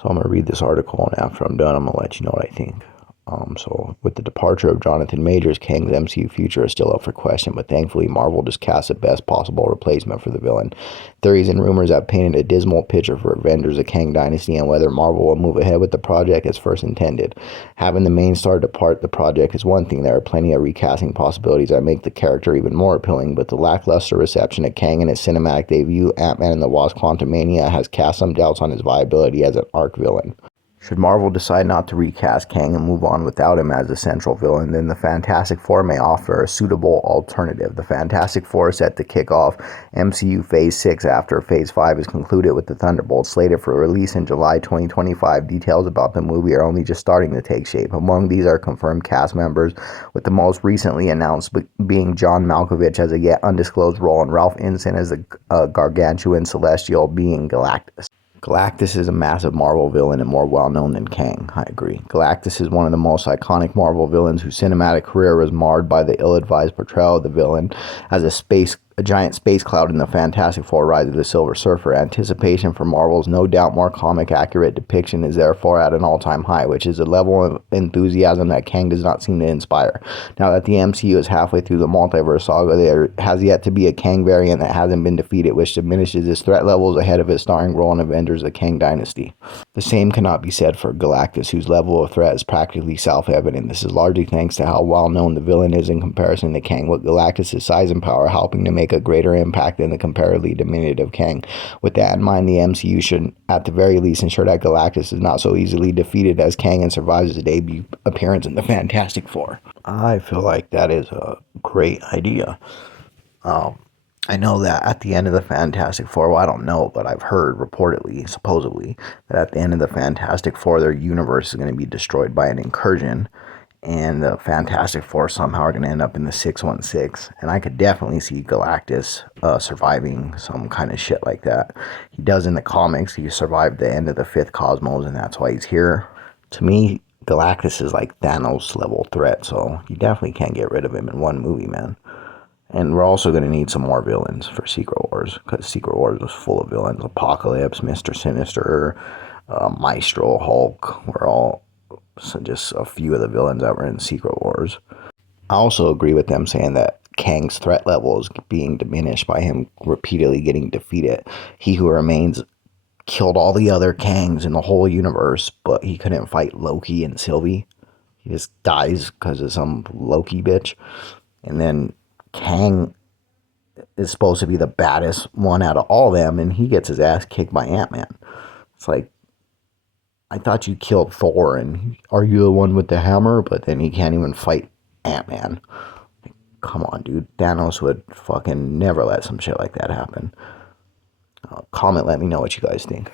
So I'm going to read this article, and after I'm done, I'm going to let you know what I think. So with the departure of Jonathan Majors, Kang's MCU future is still up for question, but thankfully Marvel just cast the best possible replacement for the villain. Theories and rumors have painted a dismal picture for Avengers: The Kang Dynasty and whether Marvel will move ahead with the project as first intended. Having the main star depart the project is one thing. There are plenty of recasting possibilities that make the character even more appealing, but the lackluster reception of Kang in his cinematic debut, Ant-Man and the Wasp: Quantumania, has cast some doubts on his viability as an arc villain. Should Marvel decide not to recast Kang and move on without him as the central villain, then the Fantastic Four may offer a suitable alternative. The Fantastic Four is set to kick off MCU Phase 6 after Phase 5 is concluded, with the Thunderbolts slated for release in July 2025. Details about the movie are only just starting to take shape. Among these are confirmed cast members, with the most recently announced being John Malkovich as a yet undisclosed role and Ralph Ineson as a gargantuan celestial being Galactus. Galactus is a massive Marvel villain and more well-known than Kang. I agree. Galactus is one of the most iconic Marvel villains whose cinematic career was marred by the ill-advised portrayal of the villain as a giant space cloud in the Fantastic Four: Rise of the Silver Surfer. Anticipation for Marvel's no doubt more comic-accurate depiction is therefore at an all-time high, which is a level of enthusiasm that Kang does not seem to inspire. Now that the MCU is halfway through the multiverse saga, there has yet to be a Kang variant that hasn't been defeated, which diminishes his threat levels ahead of his starring role in Avengers: The Kang Dynasty. The same cannot be said for Galactus, whose level of threat is practically self-evident. This is largely thanks to how well-known the villain is in comparison to Kang, with Galactus' size and power helping to make a greater impact than the comparatively diminutive Kang. With that in mind, the MCU should, at the very least, ensure that Galactus is not so easily defeated as Kang and survives his debut appearance in the Fantastic Four. I feel like that is a great idea. I know that at the end of the Fantastic Four, well, I don't know, but I've heard reportedly, supposedly, that at the end of the Fantastic Four, their universe is going to be destroyed by an incursion, and the Fantastic Four somehow are going to end up in the 616. And I could definitely see Galactus surviving some kind of shit like that. He does in the comics. He survived the end of the fifth cosmos, and that's why he's here. To me, Galactus is like Thanos level threat, so you definitely can't get rid of him in one movie, man. And we're also going to need some more villains for Secret Wars, because Secret Wars was full of villains. Apocalypse, Mr. Sinister, Maestro, Hulk were all just a few of the villains that were in Secret Wars. I also agree with them saying that Kang's threat level is being diminished by him repeatedly getting defeated. He Who Remains killed all the other Kangs in the whole universe, but he couldn't fight Loki and Sylvie. He just dies because of some Loki bitch. And then Kang is supposed to be the baddest one out of all of them, and he gets his ass kicked by Ant-Man. It's like, I thought you killed Thor, and are you the one with the hammer? But then he can't even fight Ant-Man. Like, come on, dude. Thanos would fucking never let some shit like that happen. Comment, let me know what you guys think.